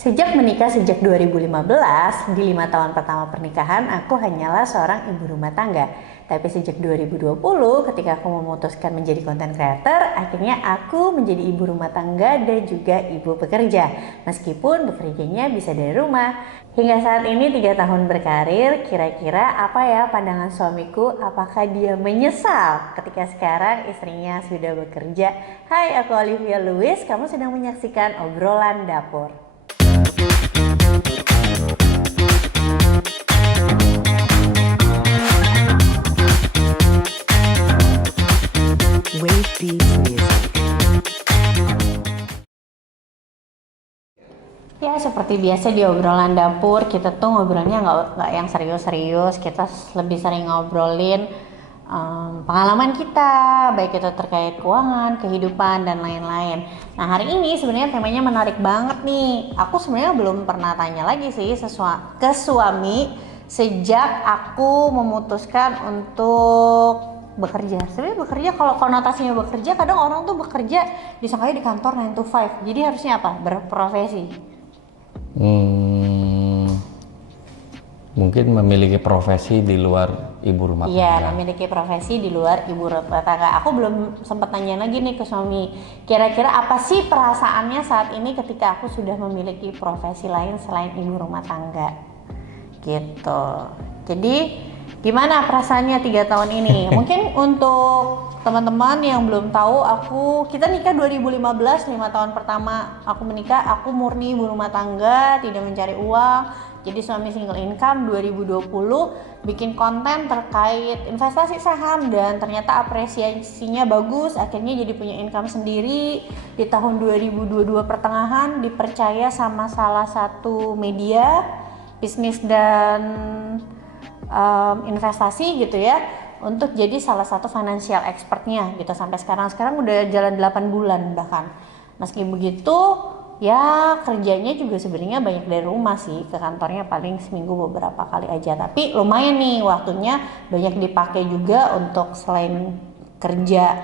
Sejak menikah sejak 2015, di 5 tahun pertama pernikahan aku hanyalah seorang ibu rumah tangga. Tapi sejak 2020 ketika aku memutuskan menjadi content creator, akhirnya aku menjadi ibu rumah tangga dan juga ibu pekerja. Meskipun bekerjanya bisa dari rumah. Hingga saat ini 3 tahun berkarir, kira-kira apa ya pandangan suamiku? Apakah dia menyesal ketika sekarang istrinya sudah bekerja? Hai, aku Olivia Lewis, kamu sedang menyaksikan obrolan dapur. Ya, seperti biasa di obrolan dapur, kita tuh ngobrolnya nggak yang serius-serius. Kita lebih sering ngobrolin pengalaman kita, baik itu terkait keuangan, kehidupan, dan lain-lain. Nah, hari ini sebenarnya temanya menarik banget nih. Aku sebenarnya belum pernah tanya lagi sih ke suami sejak aku memutuskan untuk bekerja. Sebenarnya bekerja, kalau konotasinya bekerja, kadang orang tuh bekerja disangkanya di kantor 9 to 5. Jadi harusnya apa? Berprofesi. Mungkin memiliki profesi di luar ibu rumah tangga. Iya, memiliki profesi di luar ibu rumah tangga. Aku belum sempat tanya lagi nih ke suami. Kira-kira apa sih perasaannya saat ini ketika aku sudah memiliki profesi lain selain ibu rumah tangga? Gitu. Jadi gimana perasaannya 3 tahun ini? Mungkin untuk teman-teman yang belum tahu, kita nikah 2015, 5 tahun pertama aku menikah, aku murni ibu rumah tangga, tidak mencari uang. Jadi suami single income. 2020 bikin konten terkait investasi saham dan ternyata apresiasinya bagus, akhirnya jadi punya income sendiri. Di tahun 2022 pertengahan dipercaya sama salah satu media bisnis dan investasi gitu ya, untuk jadi salah satu financial expertnya gitu sampai sekarang udah jalan 8 bulan bahkan. Meski begitu ya kerjanya juga sebenarnya banyak dari rumah sih, ke kantornya paling seminggu beberapa kali aja, tapi lumayan nih waktunya banyak dipakai juga untuk selain kerja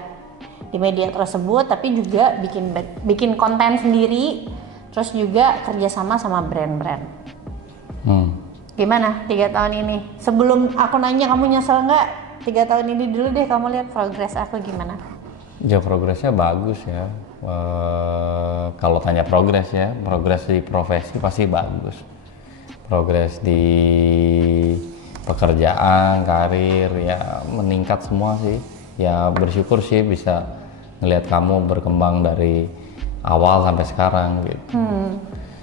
di media tersebut, tapi juga bikin konten sendiri, terus juga kerjasama sama brand-brand. Gimana 3 tahun ini? Sebelum aku nanya kamu nyesel nggak, 3 tahun ini dulu deh, kamu lihat progres aku gimana? Ya progresnya bagus ya. Kalau tanya progres di profesi pasti bagus. Progres di pekerjaan, karir ya meningkat semua sih. Ya bersyukur sih bisa ngelihat kamu berkembang dari awal sampai sekarang gitu.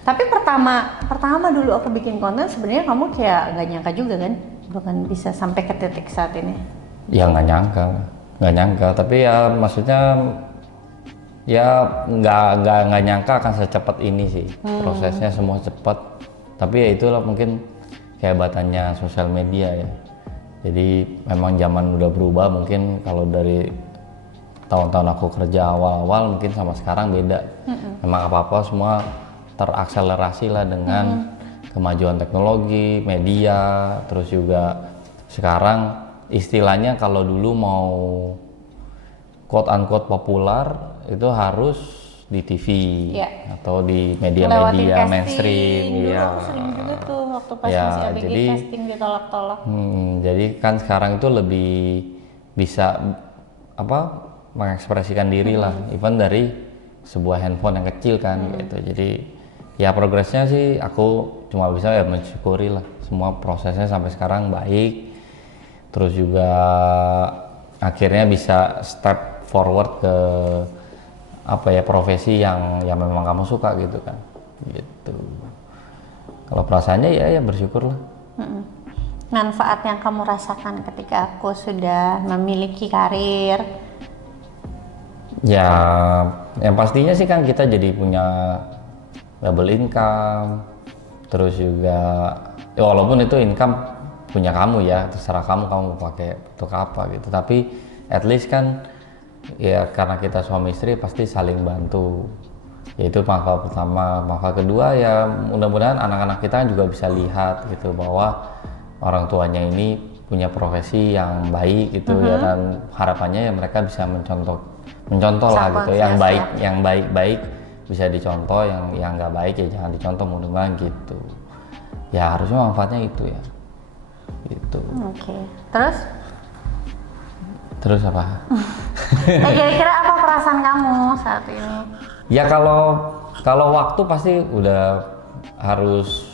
Tapi pertama dulu aku bikin konten, sebenarnya kamu kayak nggak nyangka juga kan, bukan bisa sampai ke titik saat ini. Ya nggak nyangka. Tapi ya maksudnya ya nggak nyangka akan secepat ini sih. Prosesnya semua cepat. Tapi ya itulah mungkin kehebatannya sosial media ya. Jadi memang zaman udah berubah, mungkin kalau dari tahun-tahun aku kerja awal-awal mungkin sama sekarang beda. Memang apa-apa semua terakselerasi lah dengan kemajuan teknologi, media, terus juga sekarang istilahnya kalau dulu mau quote unquote populer itu harus di TV atau di media-media mainstream. Iya, sering juga tuh waktu pas masih ABG casting ditolak-tolak. Jadi kan sekarang itu lebih bisa mengekspresikan diri lah, even dari sebuah handphone yang kecil kan gitu. Jadi ya progresnya sih aku cuma bisa ya mensyukuri lah, semua prosesnya sampai sekarang baik, terus juga akhirnya bisa step forward ke profesi yang memang kamu suka gitu kan gitu. Kalau perasaannya ya bersyukur lah. Manfaat yang kamu rasakan ketika aku sudah memiliki karir? Ya yang pastinya sih kan kita jadi punya double income, terus juga ya walaupun itu income punya kamu ya, terserah kamu pakai untuk apa gitu, tapi at least kan ya karena kita suami istri pasti saling bantu, yaitu manfaat pertama. Manfaat kedua ya mudah-mudahan anak-anak kita juga bisa lihat gitu bahwa orang tuanya ini punya profesi yang baik gitu ya, dan harapannya ya mereka bisa mencontoh lah gitu, yang baik bisa dicontoh, yang nggak baik ya jangan dicontoh, mudah-mudahan gitu. Ya harusnya manfaatnya itu ya. Gitu. Oke. Terus apa? kira-kira apa perasaan kamu saat ini? Ya kalau waktu pasti udah harus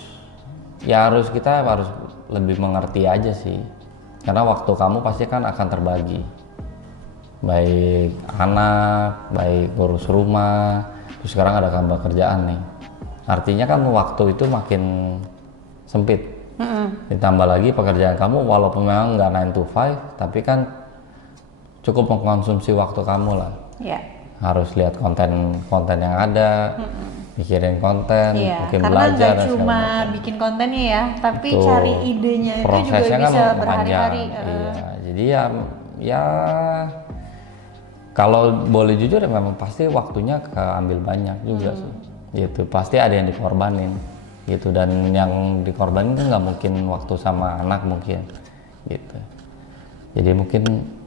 kita harus lebih mengerti aja sih. Karena waktu kamu pasti kan akan terbagi. Baik anak, baik ngurus rumah, terus sekarang ada tambah kerjaan nih. Artinya kan waktu itu makin sempit. Ditambah lagi pekerjaan kamu walaupun memang nggak 9 to 5, tapi kan cukup mengkonsumsi waktu kamu lah. Iya. Harus lihat konten yang ada, mikirin konten, Iya, mungkin karena belajar nggak dan segala cuma macam. bikin kontennya ya, tapi Betul. cari idenya itu juga Prosesnya kan bisa panjang. berhari-hari. Iya, jadi ya kalau boleh jujur ya memang pasti waktunya keambil banyak juga sih. Gitu, pasti ada yang dikorbanin. Gitu, dan yang dikorbanin kan nggak mungkin waktu sama anak mungkin. Gitu. Jadi mungkin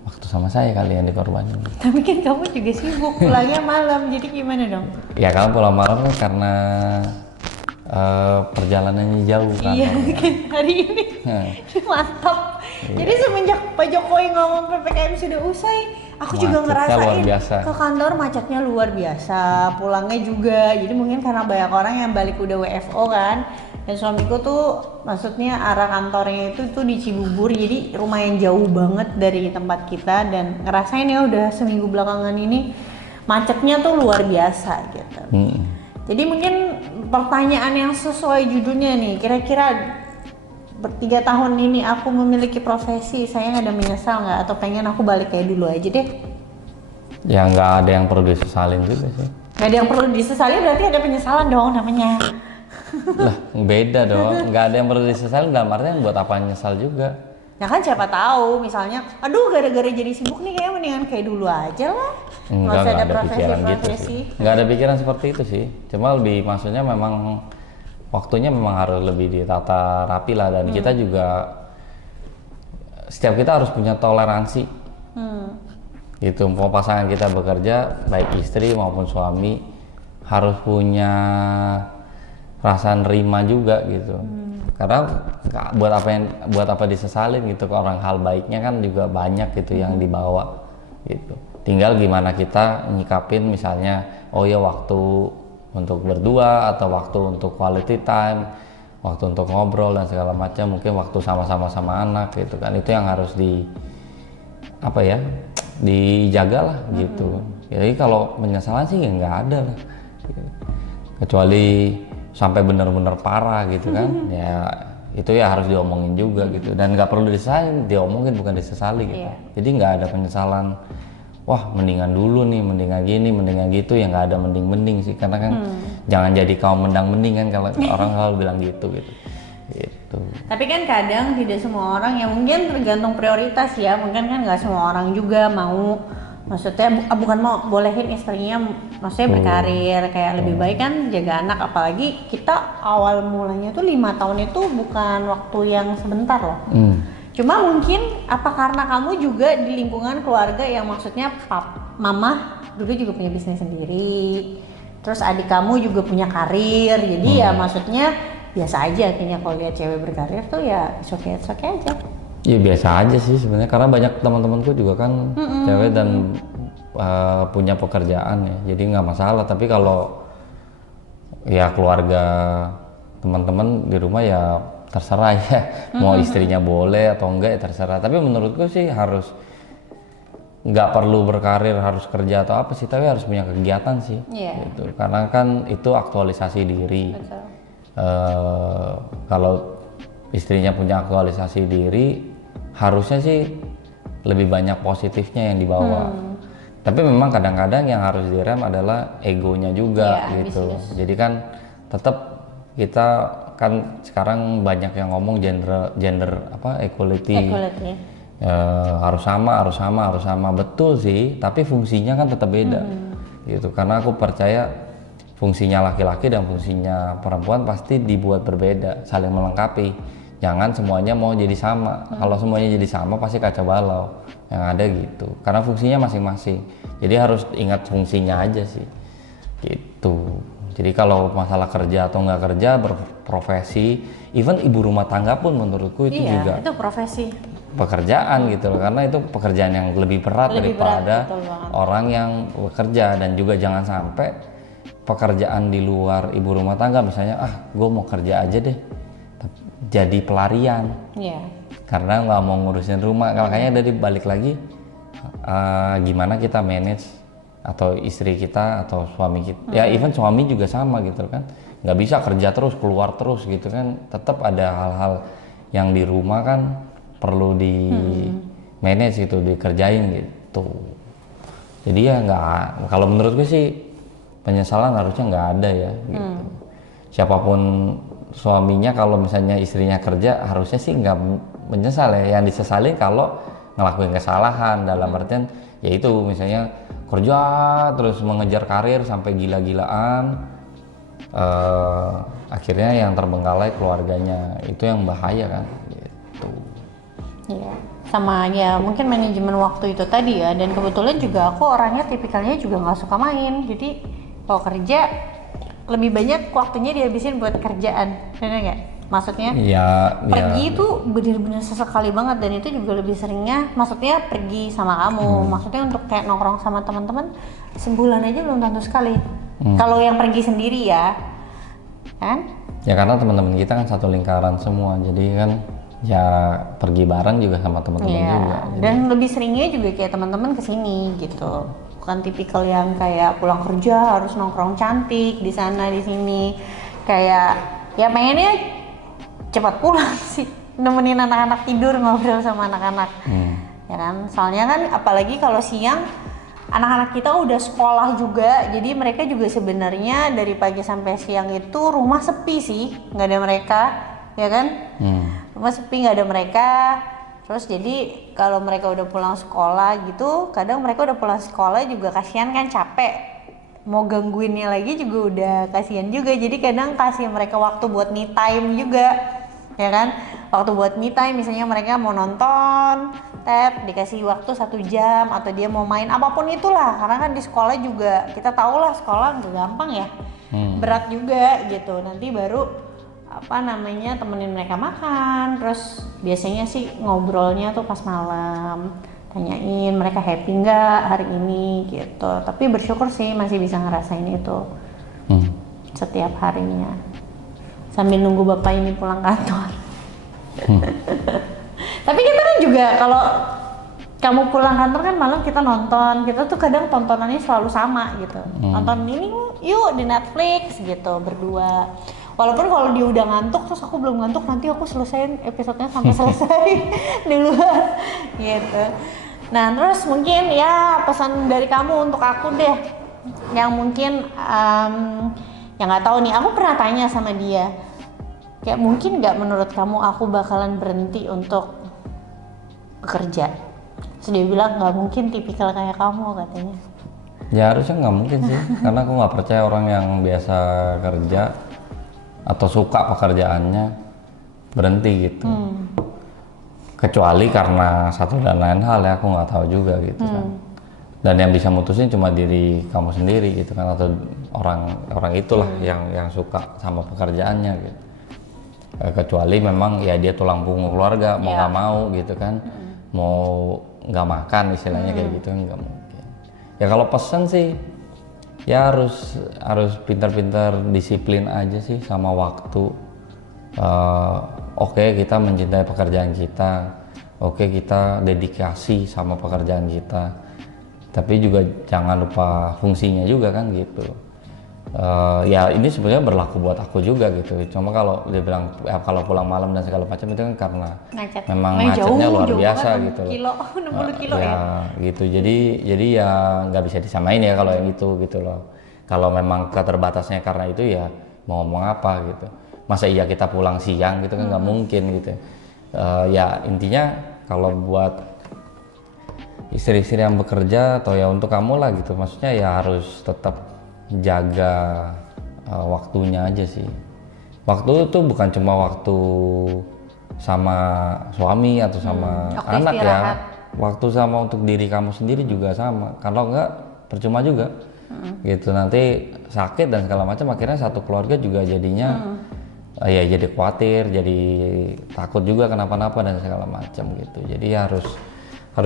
waktu sama saya kali yang dikorbanin. Tapi kan kamu juga sibuk, pulangnya malam, jadi gimana dong? Ya kalau pulang malam kan karena perjalanannya jauh kan. Iya, kan hari ini mantap. Jadi semenjak Pak Jokowi ngomong PPKM sudah usai, aku juga Macetnya luar ngerasain biasa. ke kantor macetnya luar biasa, pulangnya juga. Jadi mungkin karena banyak orang yang balik udah WFO kan. Dan suamiku tuh maksudnya arah kantornya itu tuh di Cibubur, jadi lumayan jauh banget dari tempat kita, dan ngerasain ya udah seminggu belakangan ini macetnya tuh luar biasa gitu. Jadi mungkin pertanyaan yang sesuai judulnya nih, kira-kira 3 tahun ini aku memiliki profesi, saya nggak ada menyesal nggak, atau pengen aku balik kayak dulu aja deh? Ya nggak ada yang perlu disesalin juga sih. Nggak ada yang perlu disesali, berarti ada penyesalan dong namanya. Lah beda dong, nggak ada yang perlu disesalin dalam artian buat apa nyesal juga. Ya kan siapa tahu misalnya, aduh gara-gara jadi sibuk nih kayak mendingan kayak dulu aja lah. Nggak usah ada pikiran gitu sih. Nggak ada pikiran seperti itu sih. Cuma lebih maksudnya memang waktunya memang harus lebih ditata rapi lah, dan kita juga setiap kita harus punya toleransi. Gitu, mau pasangan kita bekerja, baik istri maupun suami harus punya rasa nerima juga gitu. Karena buat apa disesalin gitu, ke orang hal baiknya kan juga banyak gitu yang dibawa gitu. Tinggal gimana kita nyikapin, misalnya oh ya waktu untuk berdua atau waktu untuk quality time, waktu untuk ngobrol dan segala macam, mungkin waktu sama-sama sama anak gitu kan, itu yang harus dijaga lah gitu. Jadi kalau penyesalan sih nggak ada lah gitu. Kecuali sampai benar-benar parah gitu kan, ya itu ya harus diomongin juga gitu, dan nggak perlu disesali, diomongin bukan disesali gitu. Jadi nggak ada penyesalan, wah mendingan dulu nih, mendingan gini, mendingan gitu, ya nggak ada mending-mending sih, karena kan jangan jadi kaum mendang-mending kan kalau orang selalu bilang gitu. Tapi kan kadang tidak semua orang, yang mungkin tergantung prioritas ya, mungkin kan nggak semua orang juga mau, maksudnya bukan mau bolehin istrinya maksudnya berkarir, kayak lebih baik kan jaga anak, apalagi kita awal mulanya tuh 5 tahun itu bukan waktu yang sebentar loh. Cuma mungkin apa karena kamu juga di lingkungan keluarga yang maksudnya mama dulu juga punya bisnis sendiri, terus adik kamu juga punya karir, jadi ya maksudnya biasa aja kayaknya kalau lihat cewek berkarir tuh ya it's okay aja. Iya biasa aja sih sebenarnya, karena banyak teman-temanku juga kan cewek dan punya pekerjaan ya, jadi nggak masalah. Tapi kalau ya keluarga teman-teman di rumah ya terserah ya, mau istrinya boleh atau enggak ya terserah. Tapi menurutku sih harus nggak perlu berkarir harus kerja atau apa sih, tapi harus punya kegiatan sih. Gitu. Karena kan itu aktualisasi diri. Kalau istrinya punya aktualisasi diri, harusnya sih lebih banyak positifnya yang dibawa. Tapi memang kadang-kadang yang harus direm adalah egonya juga gitu. Jadi kan tetap kita kan sekarang banyak yang ngomong gender equality. Harus sama, betul sih, tapi fungsinya kan tetap beda. Gitu. Karena aku percaya fungsinya laki-laki dan fungsinya perempuan pasti dibuat berbeda, saling melengkapi. Jangan semuanya mau jadi sama. Kalau semuanya jadi sama pasti kacau balau. Yang ada gitu. Karena fungsinya masing-masing. Jadi harus ingat fungsinya aja sih. gitu. Jadi kalau masalah kerja atau nggak kerja, berprofesi, even ibu rumah tangga pun menurutku itu Iya, juga itu profesi. pekerjaan gitu loh, karena itu pekerjaan yang lebih berat daripada betul banget. orang yang bekerja. Dan juga jangan sampai pekerjaan di luar ibu rumah tangga, misalnya gue mau kerja aja deh, jadi pelarian Iya. karena nggak mau ngurusin rumah. Makanya dari balik lagi, gimana kita manage, atau istri kita atau suami kita, ya even suami juga sama gitu kan, nggak bisa kerja terus keluar terus gitu kan, tetap ada hal-hal yang di rumah kan perlu di manage gitu, dikerjain gitu. Jadi ya nggak, kalau menurutku sih penyesalan harusnya nggak ada ya gitu. Siapapun suaminya, kalau misalnya istrinya kerja, harusnya sih nggak menyesal ya. Yang disesali kalau ngelakuin kesalahan, dalam artian yaitu misalnya kerja terus mengejar karir sampai gila-gilaan, akhirnya yang terbengkalai keluarganya, itu yang bahaya kan gitu. Iya, sama ya mungkin manajemen waktu itu tadi ya, dan kebetulan juga aku orangnya tipikalnya juga nggak suka main, jadi kalau kerja lebih banyak waktunya dihabisin buat kerjaan, bener nggak? Maksudnya pergi itu bener-bener sesekali banget, dan itu juga lebih seringnya, maksudnya pergi sama kamu, maksudnya untuk kayak nongkrong sama teman-teman sebulan aja belum tentu sekali. Kalau yang pergi sendiri ya, kan? Ya karena teman-teman kita kan satu lingkaran semua, jadi kan ya pergi bareng juga sama teman-teman juga. Dan lebih seringnya juga kayak teman-teman kesini gitu, bukan tipikal yang kayak pulang kerja harus nongkrong cantik di sana di sini, kayak ya pengennya cepat pulang sih, nemenin anak-anak tidur, ngobrol sama anak-anak. Ya kan, soalnya kan apalagi kalau siang anak-anak kita udah sekolah juga, jadi mereka juga sebenarnya dari pagi sampai siang itu rumah sepi sih, nggak ada mereka, ya kan? Rumah sepi, nggak ada mereka. Terus jadi kalau mereka udah pulang sekolah gitu, kadang mereka udah pulang sekolah juga kasihan kan, capek, mau gangguinnya lagi juga udah kasihan juga. Jadi kadang kasih mereka waktu buat me time juga, ya kan? Waktu buat me time, misalnya mereka mau nonton tab, dikasih waktu 1 jam, atau dia mau main apapun itulah, karena kan di sekolah juga kita tahu lah, sekolah nggak gampang ya, berat juga gitu. Nanti baru temenin mereka makan, terus biasanya sih ngobrolnya tuh pas malam, tanyain mereka happy nggak hari ini gitu. Tapi bersyukur sih masih bisa ngerasain itu setiap harinya sambil nunggu bapak ini pulang kantor. Tapi kita kan juga kalau kamu pulang kantor kan malam kita nonton, kita tuh kadang tontonannya selalu sama gitu. Nonton ini yuk di Netflix gitu berdua. Walaupun kalau dia udah ngantuk terus aku belum ngantuk, nanti aku selesaiin episodenya sampai selesai di luar gitu. Nah terus mungkin ya pesan dari kamu untuk aku deh, yang mungkin yang nggak tahu nih, aku pernah tanya sama dia, kayak mungkin nggak menurut kamu aku bakalan berhenti untuk bekerja? Terus dia bilang nggak mungkin, tipikal kayak kamu katanya. Ya harusnya nggak mungkin sih, karena aku nggak percaya orang yang biasa kerja atau suka pekerjaannya berhenti gitu. Kecuali karena satu dan lain hal ya, aku nggak tahu juga gitu kan. Dan yang bisa mutusin cuma diri kamu sendiri gitu kan, atau orang itulah yang suka sama pekerjaannya gitu. Kecuali memang ya dia tulang punggung keluarga, mau nggak mau gitu kan, mau nggak makan istilahnya kayak gitu, nggak mungkin. Ya kalau pesan sih ya harus pintar-pintar disiplin aja sih sama waktu. Oke, kita mencintai pekerjaan kita, oke kita dedikasi sama pekerjaan kita, tapi juga jangan lupa fungsinya juga kan gitu. Ya ini sebenarnya berlaku buat aku juga gitu. Cuma kalau dia bilang ya, kalau pulang malam dan segala macam itu kan karena Macet. memang macetnya luar biasa kan, gitu loh. kilo, 60 kilo ya. Gitu. Jadi ya nggak bisa disamain ya kalau yang itu gitu loh. Kalau memang keterbatasnya karena itu ya mau ngomong apa gitu. Masa iya kita pulang siang gitu kan nggak mungkin gitu. Ya intinya kalau buat istri-istri yang bekerja atau ya untuk kamu lah gitu, maksudnya ya harus tetap jaga waktunya aja sih. Waktu itu bukan cuma waktu sama suami atau sama anak ya, waktu sama untuk diri kamu sendiri juga sama. Kalau enggak percuma juga. gitu, nanti sakit dan segala macam, akhirnya satu keluarga juga jadinya ya jadi khawatir, jadi takut juga kenapa-napa dan segala macam gitu. Jadi harus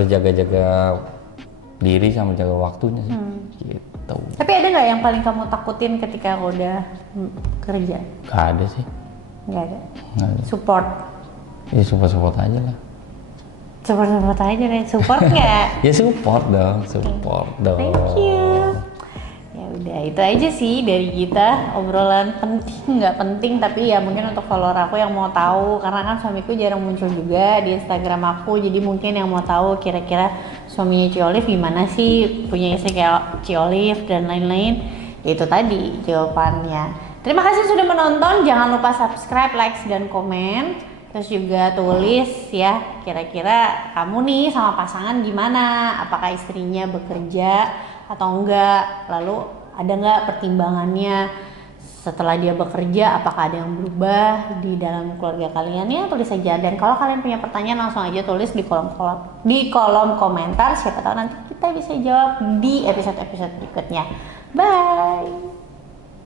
jaga-jaga diri sama jaga waktunya sih gitu. Tapi ada nggak yang paling kamu takutin ketika udah kerja? Gak ada sih. Nggak ada. Nggak ada. Support. Ya support aja lah. Support aja deh. Support nggak? Ya support dong. Thank you. Ya udah, itu aja sih dari kita, obrolan penting nggak penting, tapi ya mungkin untuk follower aku yang mau tahu, karena kan suamiku jarang muncul juga di Instagram aku, jadi mungkin yang mau tahu kira-kira suaminya Ci Olive gimana sih, punya istri kayak Ci Olive dan lain-lain, itu tadi jawabannya. Terima kasih sudah menonton, jangan lupa subscribe, like, dan komen. Terus juga tulis ya, kira-kira kamu nih sama pasangan gimana, apakah istrinya bekerja atau enggak, lalu ada nggak pertimbangannya setelah dia bekerja, apakah ada yang berubah di dalam keluarga kalian, ya tulis aja. Dan kalau kalian punya pertanyaan langsung aja tulis di kolom komentar, siapa tahu nanti kita bisa jawab di episode berikutnya. Bye.